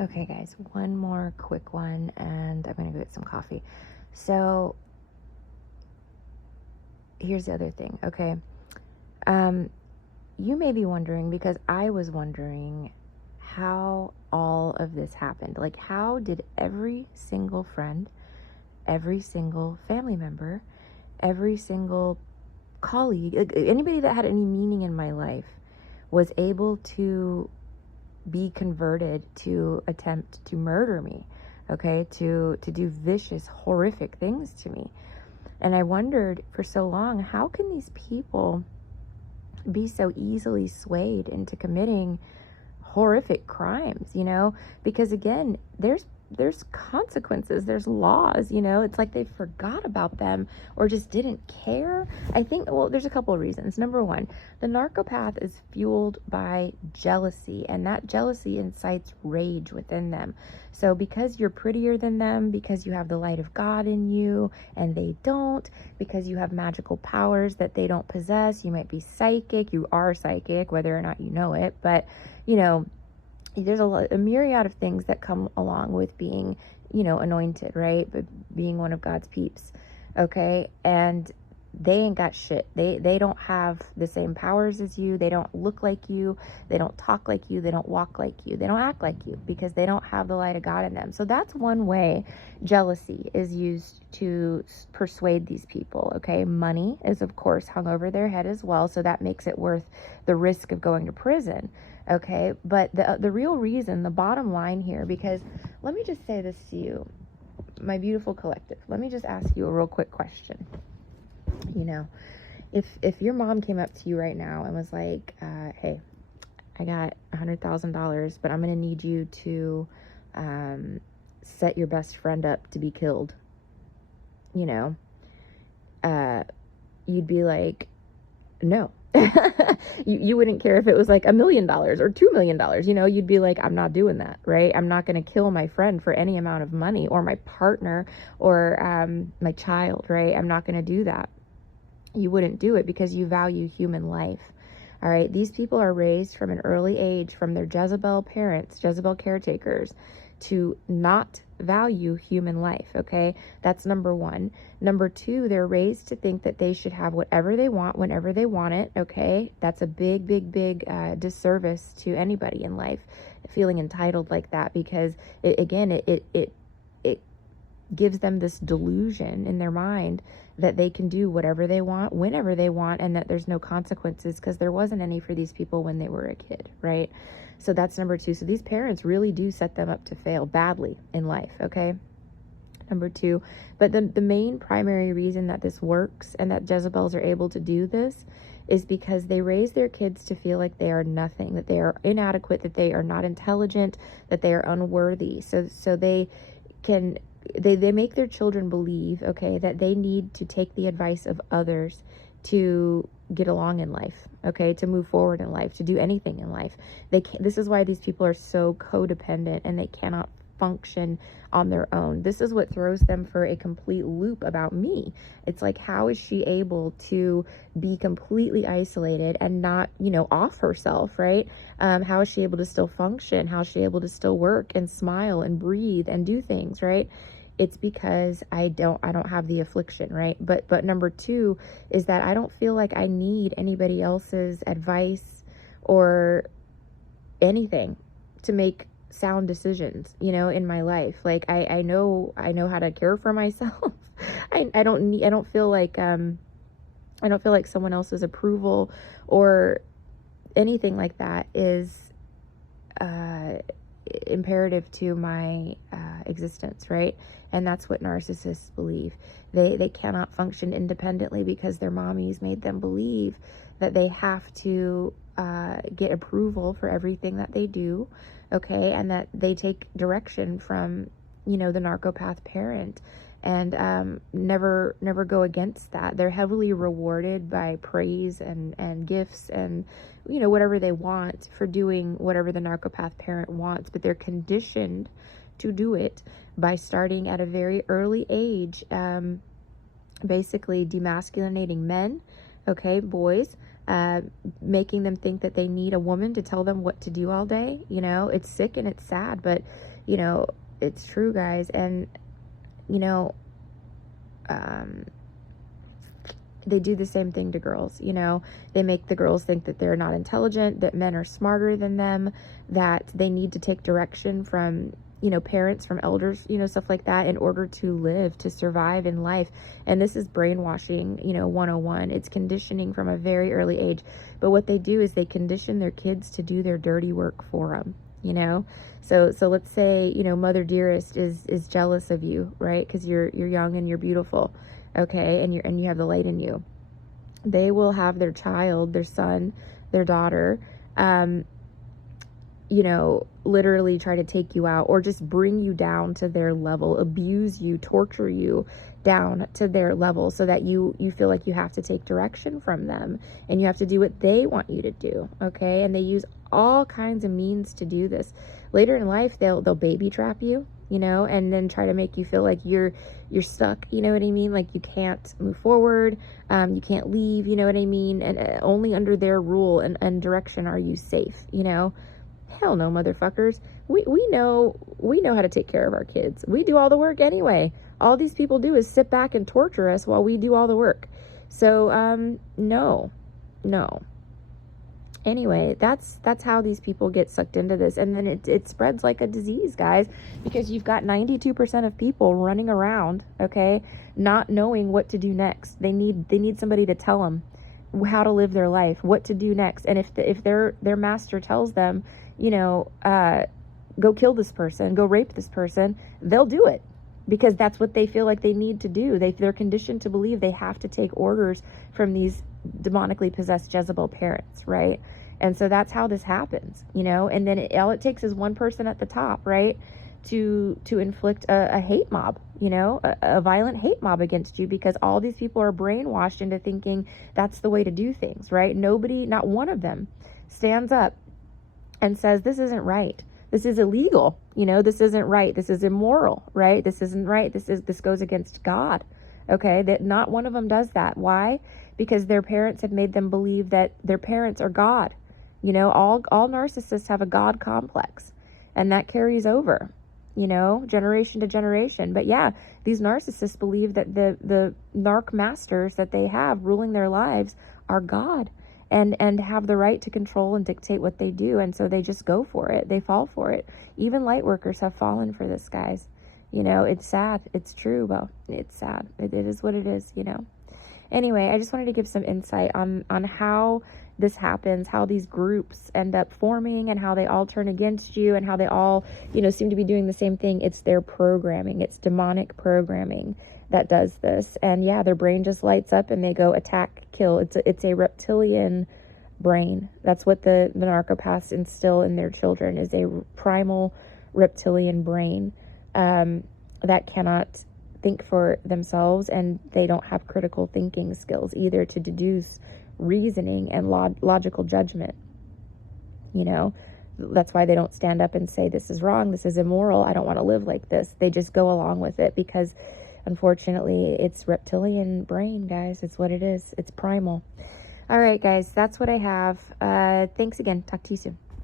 Okay, guys, one more quick one, and I'm going to go get some coffee. So, here's the other thing, okay? You may be wondering, because I was wondering, how all of this happened. Like, how did every single friend, every single family member, every single colleague, anybody that had any meaning in my life, was able to be converted to attempt to murder me, okay, to do vicious, horrific things to me? And I wondered for so long, how can these people be so easily swayed into committing horrific crimes, because again, there's consequences, there's laws, it's like they forgot about them or just didn't care. I think, well, there's a couple of reasons. Number one, the narcopath is fueled by jealousy, and that jealousy incites rage within them. So because you're prettier than them, because you have the light of God in you and they don't, because you have magical powers that they don't possess, you might be psychic, you are psychic, whether or not you know it, but there's a myriad of things that come along with being, anointed, right? But being one of God's peeps, okay? And they ain't got shit. They don't have the same powers as you. They don't look like you. They don't talk like you. They don't walk like you. They don't act like you, because they don't have the light of God in them. So that's one way jealousy is used to persuade these people, okay? Money is, of course, hung over their head as well, so that makes it worth the risk of going to prison. Okay, but the real reason, the bottom line here, because let me just say this to you, my beautiful collective. Let me just ask you a real quick question. If your mom came up to you right now and was like, hey, I got $100,000, but I'm going to need you to set your best friend up to be killed, you'd be like, no. you wouldn't care if it was like $1 million or $2 million, you'd be like, I'm not doing that, right? I'm not going to kill my friend for any amount of money, or my partner, or my child, right? I'm not going to do that. You wouldn't do it because you value human life. All right, these people are raised from an early age from their Jezebel parents, Jezebel caretakers, to not value human life, okay? That's number one. Number two, they're raised to think that they should have whatever they want whenever they want it, okay? That's a big disservice to anybody in life, feeling entitled like that, because it gives them this delusion in their mind that they can do whatever they want whenever they want, and that there's no consequences, because there wasn't any for these people when they were a kid, right? So that's number two. So these parents really do set them up to fail badly in life, okay? Number two. But the main primary reason that this works and that Jezebels are able to do this is because they raise their kids to feel like they are nothing, that they are inadequate, that they are not intelligent, that they are unworthy. So they make their children believe, okay, that they need to take the advice of others to get along in life, okay, to move forward in life, to do anything in life. This is why these people are so codependent, and they cannot function on their own. This is what throws them for a complete loop about me. It's like, how is she able to be completely isolated and not, off herself, right? How is she able to still function? How is she able to still work and smile and breathe and do things, right? It's because I don't have the affliction, right? But number two is that I don't feel like I need anybody else's advice or anything to make sound decisions, in my life. Like I know how to care for myself. I don't feel like someone else's approval or anything like that is imperative to my existence, right? And that's what narcissists believe. They cannot function independently because their mommies made them believe that they have to get approval for everything that they do, okay? And that they take direction from, the narcopath parent, and never go against that. They're heavily rewarded by praise and gifts and whatever they want for doing whatever the narcopath parent wants, but they're conditioned to do it by starting at a very early age, basically demasculinating men, okay, boys, making them think that they need a woman to tell them what to do all day. You know, it's sick and it's sad, but, you know, it's true, guys. And, you know, they do the same thing to girls. You know, they make the girls think that they're not intelligent, that men are smarter than them, that they need to take direction from, you know, parents, from elders, you know, stuff like that, in order to live, to survive in life. And this is brainwashing, you know, 101. It's conditioning from a very early age. But what they do is they condition their kids to do their dirty work for them, you know. So let's say, you know, Mother Dearest is jealous of you, right? Because you're young and you're beautiful, okay, and you have the light in you. They will have their child, their son, their daughter, you know, literally try to take you out, or just bring you down to their level, abuse you, torture you down to their level, so that you feel like you have to take direction from them and you have to do what they want you to do, okay? And they use all kinds of means to do this. Later in life, they'll baby trap you, you know, and then try to make you feel like you're stuck, you know what I mean? Like you can't move forward, you can't leave, you know what I mean? And only under their rule and direction are you safe, you know? Hell no, motherfuckers. We know how to take care of our kids. We do all the work anyway. All these people do is sit back and torture us while we do all the work. So, no. Anyway, that's how these people get sucked into this. And then it spreads like a disease, guys, because you've got 92% of people running around, okay, not knowing what to do next. They need somebody to tell them how to live their life, what to do next. And if their master tells them, you know, go kill this person, go rape this person, they'll do it, because that's what they feel like they need to do. They're conditioned to believe they have to take orders from these demonically possessed Jezebel parents, right? And so that's how this happens, you know. And then all it takes is one person at the top, right, to inflict a hate mob, you know, a violent hate mob against you, because all these people are brainwashed into thinking that's the way to do things, right? Nobody, not one of them, stands up and says, this isn't right. This is illegal. You know, this isn't right. This is immoral, right? This isn't right. This goes against God. Okay. That not one of them does that. Why? Because their parents have made them believe that their parents are God. You know, all narcissists have a God complex, and that carries over, you know, generation to generation. But yeah, these narcissists believe that the narc masters that they have ruling their lives are God, and have the right to control and dictate what they do. And so they just go for it. They fall for it. Even light workers have fallen for this, guys. You know, it's sad. It's true. Well, it's sad. It is what it is, you know. Anyway, I just wanted to give some insight on how this happens, how these groups end up forming, and how they all turn against you, and how they all, you know, seem to be doing the same thing. It's their programming. It's demonic programming that does this. And yeah, their brain just lights up and they go attack, kill. It's a reptilian brain. That's what the narcopaths instill in their children, is a primal reptilian brain that cannot think for themselves, and they don't have critical thinking skills either to deduce reasoning and logical judgment. You know, that's why they don't stand up and say, this is wrong, this is immoral, I don't want to live like this. They just go along with it, because unfortunately it's reptilian brain, guys. It's what it is. It's primal. All right, guys, that's what I have. Thanks again. Talk to you soon.